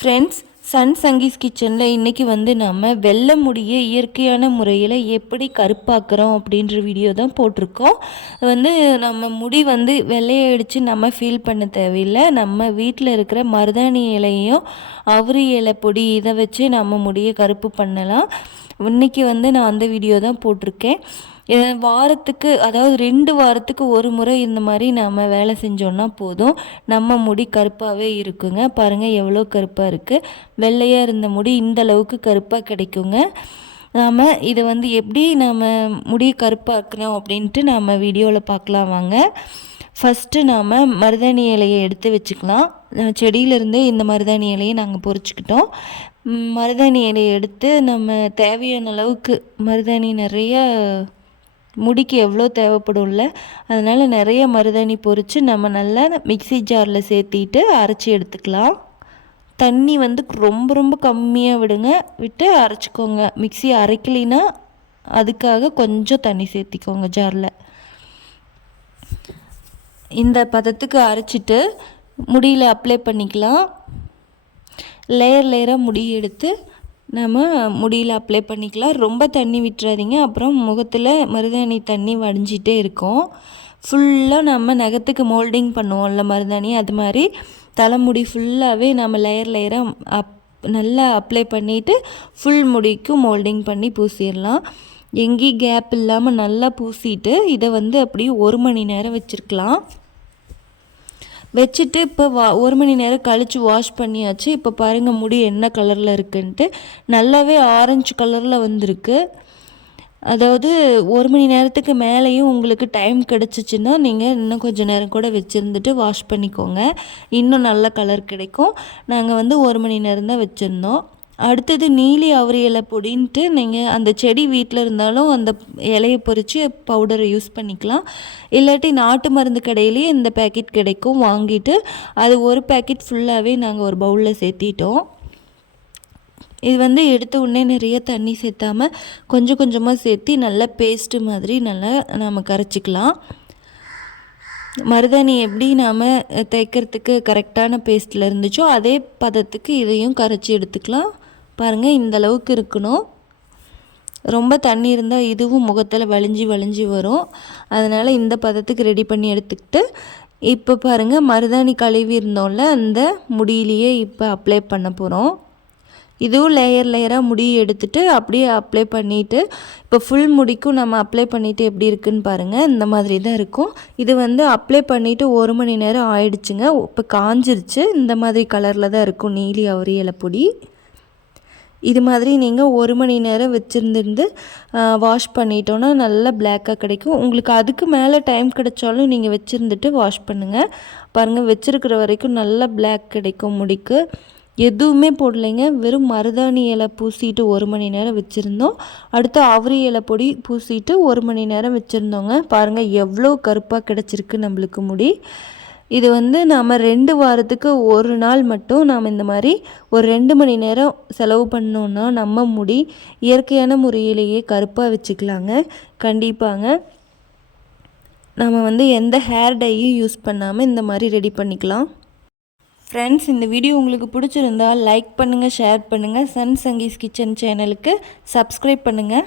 Friends Sun Sanghis கிச்சனில் இன்றைக்கி வந்து நம்ம வெள்ளை முடியை இயற்கையான முறையில் எப்படி கருப்பாக்குறோம் அப்படின்ற வீடியோ தான் போட்டிருக்கோம். வந்து நம்ம முடி வந்து வெள்ளையடிச்சு நம்ம ஃபீல் பண்ண தேவையில்லை. நம்ம வீட்டில் இருக்கிற மருதாணி இலையும் அவரி இலை பொடி இதை வச்சு நம்ம முடியை கருப்பு பண்ணலாம். இன்றைக்கி வந்து நான் அந்த வீடியோ தான் போட்டிருக்கேன். வாரத்துக்கு அதாவது ரெண்டு வாரத்துக்கு ஒரு முறை இந்த மாதிரி நம்ம வேலை செஞ்சோன்னா போதும். நம்ம முடி கருப்பாகவே இருக்குங்க. பாருங்கள் எவ்வளோ கருப்பாக இருக்குது வெள்ளையாக இருந்த முடி இந்த அளவுக்கு கருப்பாக கிடைக்குங்க. நாம் இதை வந்து எப்படி நம்ம முடி கருப்பாக்கணும் அப்படின்ட்டு நம்ம வீடியோவில் பார்க்கலாம் வாங்க. ஃபஸ்ட்டு நாம் மருதாணி இலையை எடுத்து வச்சுக்கலாம். செடியிலேருந்தே இந்த மருதாணி இலையை நாங்கள் பொறிச்சிக்கிட்டோம். மருதாணி இலையை எடுத்து நம்ம தேவையான அளவுக்கு மருதாணி நிறையா முடிக்கு எவ்வளோ தேவைப்படும்ல அதனால் நிறைய மருதாணி பொறிச்சு நம்ம நல்லா மிக்சி ஜாரில் சேர்த்திட்டு அரைச்சி எடுத்துக்கலாம். தண்ணி வந்து ரொம்ப ரொம்ப கம்மியாக விடுங்க. விட்டு அரைச்சிக்கோங்க. மிக்சி அரைக்கலினா அதுக்காக கொஞ்சம் தண்ணி சேர்த்திக்கோங்க ஜாரில். இந்த பதத்துக்கு அரைச்சிட்டு முடியில் அப்ளை பண்ணிக்கலாம். லேயர் லேயராக முடி எடுத்து நம்ம முடியில் அப்ளை பண்ணிக்கலாம். ரொம்ப தண்ணி விட்டுறாதீங்க. அப்புறம் முகத்தில் மருதாணி தண்ணி வடிஞ்சிட்டே இருக்கும். ஃபுல்லாக நம்ம நகத்துக்கு மோல்டிங் பண்ணுவோம்ல மருதாணி. அது மாதிரி தலைமுடி ஃபுல்லாகவே நம்ம லேயர் லேயராக அப் நல்லா அப்ளை பண்ணிவிட்டு ஃபுல் முடிக்கும் மோல்டிங் பண்ணி பூசிடலாம். எங்கேயும் கேப் இல்லாமல் நல்லா பூசிட்டு இதை வந்து அப்படியே ஒரு மணி நேரம் வச்சுருக்கலாம். வச்சுட்டு இப்போ வா ஒரு மணி நேரம் கழித்து வாஷ் பண்ணியாச்சு. இப்போ பாருங்கள் முடி என்ன கலரில் இருக்குன்ட்டு. நல்லாவே ஆரஞ்சு கலரில் வந்திருக்கு. அதாவது ஒரு மணி நேரத்துக்கு மேலேயும் உங்களுக்கு டைம் கிடச்சிச்சின்னா நீங்கள் இன்னும் கொஞ்சம் நேரம் கூட வச்சுருந்துட்டு வாஷ் பண்ணிக்கோங்க. இன்னும் நல்ல கலர் கிடைக்கும். நாங்கள் வந்து ஒரு மணி நேரம் தான் வச்சுருந்தோம். அடுத்தது நீலி அவரி இலை பொடின்ட்டு நீங்கள் அந்த செடி வீட்டில் இருந்தாலும் அந்த இலையை பொறித்து பவுடரை யூஸ் பண்ணிக்கலாம். இல்லாட்டி நாட்டு மருந்து கடையிலேயே இந்த பேக்கெட் கிடைக்கும். வாங்கிட்டு அது ஒரு பேக்கெட் ஃபுல்லாகவே நாங்கள் ஒரு பவுலில் சேர்த்திட்டோம். இது வந்து எடுத்த உடனே நிறைய தண்ணி சேர்த்தாமல் கொஞ்சம் கொஞ்சமாக சேர்த்தி நல்லா பேஸ்ட்டு மாதிரி நல்லா நம்ம கரைச்சிக்கலாம். மருதாணி எப்படி நாம் தைக்கிறதுக்கு கரெக்டான பேஸ்ட்டில் இருந்துச்சோ அதே பதத்துக்கு இதையும் கரைச்சி எடுத்துக்கலாம். பாருங்கள் இந்த அளவுக்கு இருக்கணும். ரொம்ப தண்ணி இருந்தால் இதுவும் முகத்தில் வலிஞ்சு வலிஞ்சு வரும். அதனால் இந்த பதத்துக்கு ரெடி பண்ணி எடுத்துக்கிட்டு இப்போ பாருங்கள் மருதாணி கழுவி இருந்தோம்ல அந்த முடியிலேயே இப்போ அப்ளை பண்ண போகிறோம் இதுவும் லேயர் லேயராக முடி எடுத்துகிட்டு அப்படியே அப்ளை பண்ணிவிட்டு இப்போ ஃபுல் முடிக்கும் நம்ம அப்ளை பண்ணிவிட்டு எப்படி இருக்குன்னு பாருங்கள் இந்த மாதிரி தான் இருக்கும். இது வந்து அப்ளை பண்ணிவிட்டு ஒரு மணி நேரம் ஆயிடுச்சுங்க இப்போ காஞ்சிருச்சு இந்த மாதிரி கலரில் தான் இருக்கும் நீலி அவரியலை பொடி. இது மாதிரி நீங்கள் ஒரு மணி நேரம் வச்சுருந்துருந்து வாஷ் பண்ணிட்டோன்னா நல்லா பிளாக்காக கிடைக்கும். உங்களுக்கு அதுக்கு மேலே டைம் கிடைச்சாலும் நீங்கள் வச்சுருந்துட்டு வாஷ் பண்ணுங்கள் பாருங்கள் வச்சுருக்கிற வரைக்கும் நல்லா பிளாக் கிடைக்கும் முடிக்கு. எதுவுமே போடலைங்க. வெறும் மருதாணி இலை பூசிட்டு ஒரு மணி நேரம் வச்சுருந்தோம். அடுத்து அவரி இலை பொடி பூசிட்டு ஒரு மணி நேரம் வச்சுருந்தோங்க. பாருங்கள் எவ்வளோ கருப்பாக கிடச்சிருக்கு நம்மளுக்கு முடி. இது வந்து நாம் ரெண்டு வாரத்துக்கு ஒரு நாள் மட்டும் நாம் இந்த மாதிரி ஒரு ரெண்டு மணி நேரம் செலவு பண்ணோன்னா நம்ம முடி இயற்கையான முறையிலேயே கருப்பாக வச்சுக்கலாங்க. கண்டிப்பாங்க. நம்ம வந்து எந்த ஹேர் டையும் யூஸ் பண்ணாமல் இந்த மாதிரி ரெடி பண்ணிக்கலாம். ஃப்ரெண்ட்ஸ் இந்த வீடியோ உங்களுக்கு பிடிச்சிருந்தால் லைக் பண்ணுங்கள் ஷேர் பண்ணுங்கள் சன் சங்கீஸ் கிச்சன் சேனலுக்கு சப்ஸ்கிரைப் பண்ணுங்கள்